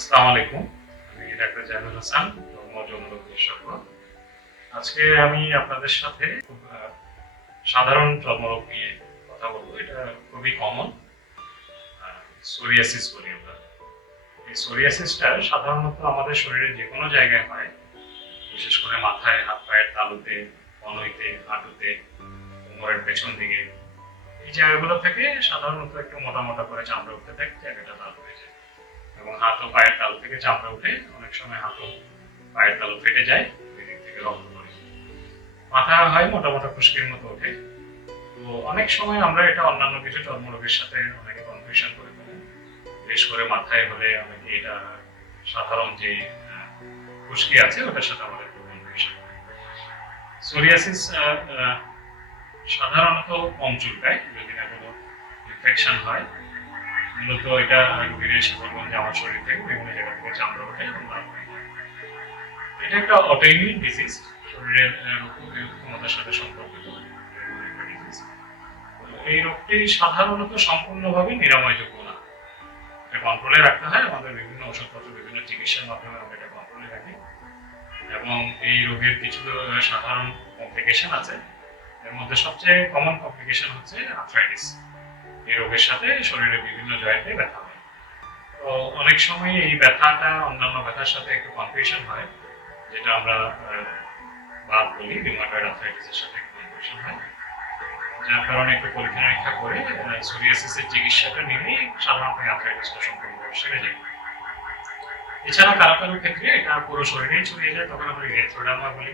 আসসালামু আলাইকুম। আমি ডাক্তার জাহিদুল হাসান, যৌনরোগ বিশেষজ্ঞ। আজকে আমি আপনাদের সাথে খুব সাধারণ চর্মরোগ নিয়ে কথা বলবো। এটা খুবই কমন, সোরিয়াসিস বলি আমরা। এই সোরিয়াসিসটা সাধারণত আমাদের শরীরের যে কোনো জায়গায় হয়, বিশেষ করে মাথায়, হাত পায়ের তালুতে, কনুইতে, হাঁটুতে, কোমরের পেছন দিকে। এই জায়গাগুলো থেকে সাধারণত একটু মোটা মোটা করে চামড়া উঠতে থাকে, জায়গাটা লাল হয়ে যায়। এবং হাত ও পায়ের তালু থেকে চামড়া উঠে অনেক সময় হাত ও পায়ের তালু ফেটে যায়, দুই দিক থেকে রক্ত পড়ে। মাথা হয় মোটা মোটা খুশকির মতো ওঠে। তো অনেক সময় আমরা এটা অন্যান্য কিছু চর্মরোগের সাথে অনেকে কনফিউশন করে ফেলেন। বিশেষ করে মাথায় হলে অনেকে এটা সাধারণ যে খুশকি আছে ওটার সাথে আমাদের একটু কনফিউশন করে। সোরিয়াসিস সাধারণত কম চুলকায় যদি না কোনো ইনফেকশন হয়। মূলত এটা রোগীরা এসে বলবেন যে আমার শরীর থেকে বিভিন্ন জায়গা থেকে চামড়া ওঠে এবং লাল হয়ে যায়। এটা একটা অটোইমিউন ডিজিজ, শরীরের রোগ ক্ষমতার সাথে সম্পর্কিত একটা ডিজিজ। এই রোগটি সাধারণত সম্পূর্ণভাবে নিরাময়যোগ্য না। এটা কন্ট্রোলে রাখতে হয়, আমাদের বিভিন্ন ওষুধপত্র, বিভিন্ন চিকিৎসার মাধ্যমে আমরা এটা কন্ট্রোলে রাখি। এবং এই রোগের কিছু সাধারণ কমপ্লিকেশন আছে। এর মধ্যে সবচেয়ে কমন কমপ্লিকেশন হচ্ছে আর্থ্রাইটিস। এই রোগের সাথে শরীরের বিভিন্ন জয়েন্টে ব্যথা হয়। তো অনেক সময় এই ব্যথাটা অন্যান্য ব্যথার সাথে একটু কনফিউশন হয়, যেটা আমরা বাত বলি, রিউমাটয়েড আর্থ্রাইটিসের সাথে একটু কনফিউশন হয়। যার কারণে একটু পরীক্ষা নিরীক্ষা করে সোরিয়াসিসের চিকিৎসাটা নিলেই সাধারণত আর্থ্রাইটিসটা সম্পূর্ণভাবে সেরে যায়। এছাড়া কারো কারো ক্ষেত্রে এটা পুরো শরীরেই ছড়িয়ে যায়, তখন আমরা ইরেথ্রোডার্মা বলি।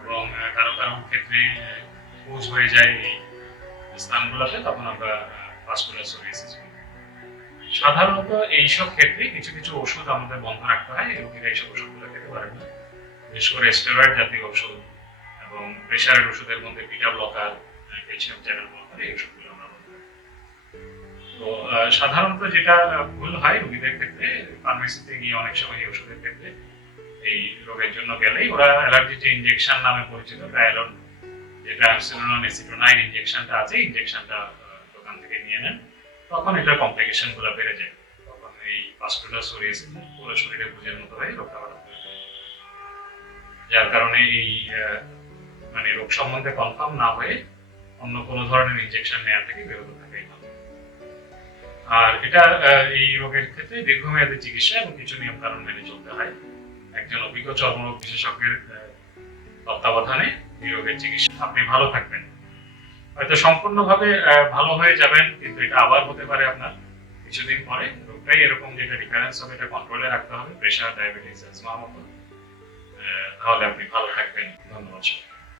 এবং কারো কারো ক্ষেত্রে পুজ হয়ে যায় এই স্থানগুলোতে, তখন আমরা ভাস্কুলার সোরিয়াসিস বলি। সাধারণত এইসব ক্ষেত্রে কিছু কিছু ওষুধ আমাদের বন্ধ রাখতে হয়, রোগীরা এইসব ওষুধগুলো খেতে পারে না। বিশেষ করে স্টেরয়েড জাতীয় ওষুধ এবং প্রেশারের ওষুধের মধ্যে beta blocker, calcium channel blocker, এই ওষুধগুলো আমরা বন্ধ রাখি। তো সাধারণত যেটা ভুল হয় রোগীদের ক্ষেত্রে, ফার্মেসিতে গিয়ে অনেক সময় এই ওষুধের ক্ষেত্রে এই রোগের জন্য গেলেই ওরা অ্যালার্জি যে ইনজেকশন নামে পরিচিত ডায়ালন, যেটা অ্যামসিলোনন এসিটোনাইন ইনজেকশনটা আছে, ইনজেকশনটা দোকান থেকে নিয়ে নেন। তখন এটার কমপ্লিকেশন গুলো বেড়ে যায়। তখন এই ভাস্কুলার সোরিয়াসিস পুরো শরীরে বুঝের মতো হয়ে রোগটা হঠাৎ করে যায়। যার কারণে এই মানে রোগ সম্বন্ধে কনফার্ম না হয়ে অন্য কোনো ধরনের ইনজেকশন নেওয়া থেকে বিরত থাকাই ভালো। আর এটা এই রোগের ক্ষেত্রে দীর্ঘমেয়াদী চিকিৎসা এবং কিছু নিয়ম কানুন মেনে চলতে হয়। একজন অভিজ্ঞ চর্মরোগ বিশেষজ্ঞের তত্ত্বাবধানে এই রোগের চিকিৎসা আপনি ভালো থাকবেন। হয়তো সম্পূর্ণভাবে ভালো হয়ে যাবেন, কিন্তু এটা আবার হতে পারে আপনার কিছুদিন পরে। রোগটাই এরকম, যেটা রিকারেন্স হবে, এটা কন্ট্রোলে রাখতে হবে, প্রেশার, ডায়াবেটিস, অ্যাজমা মতো। তাহলে আপনি ভালো থাকবেন। ধন্যবাদ।